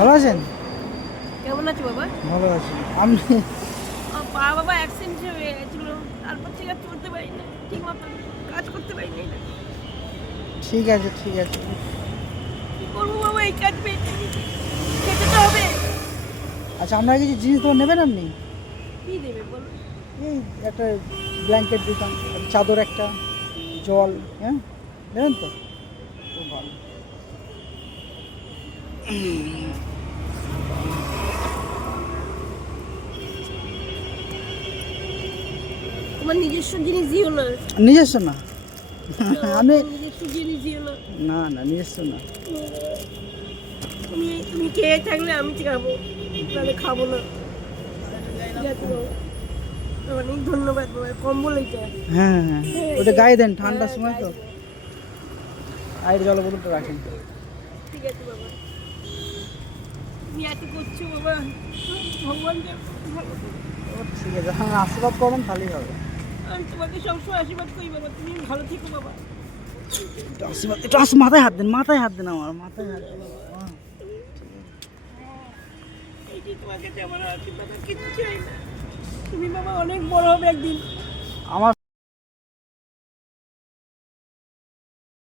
ভালো আছেন? কেমন আছো বাবা? ভালো আছি। আমি পা বাবা অ্যাক্সিডেন্ট হয়ে গেছিল, তারপর থেকে আর চলতে পারি না, ঠিক মতো কাজ করতে পারি না। ঠিক আছে, ঠিক আছে। কি করবো বাবা, এই কাজ পেয়েছি, খেতে তো হবে। আচ্ছা, আপনার কিছু জিনিস তো নেবেন আপনি? কি দেবে বলো? এই একটা ব্ল্যাঙ্কেট দিতাম, চাদর একটা, জল, হ্যাঁ নেবেন তো? খুব ভালো। তোমার নিজস্ব জিনিস দিও না। নিজস্ব না। আমি নিজস্ব জিনিস দিও না। না না, নিজস্ব না। তুমি তুমি খেয়ে থাকলে আমি খাবো, তাহলে খাবো না। ঠিক আছে বাবা, অনেক ধন্যবাদ বাবা, কম্বল এটা। হ্যাঁ হ্যাঁ, ওটা গায়ে দেন, ঠান্ডার হ্যাঁ, সময় তো। গায়ে দেবো। আর জল বোতলটা রাখেন। ঠিক আছে বাবা, তুমি এত করছো বাবা, ভগবানকে ভালো করো। ও ঠিক আছে, যখন আশীর্বাদ করবেন তাহলেই হবে। আমি তোমাকে সবসময় আশীর্বাদ করি বাবা, তুমি ভালো থেকো বাবা। একটু আশীর্বাদ, একটু মাথায় হাত দেন, মাথায় হাত দেন, আমার মাথায় হাত দেন। এই যে তোমার কাছে আমার আশীর্বাদ আর কিছু চাই না। তুমি বাবা অনেক বড় হবে একদিন।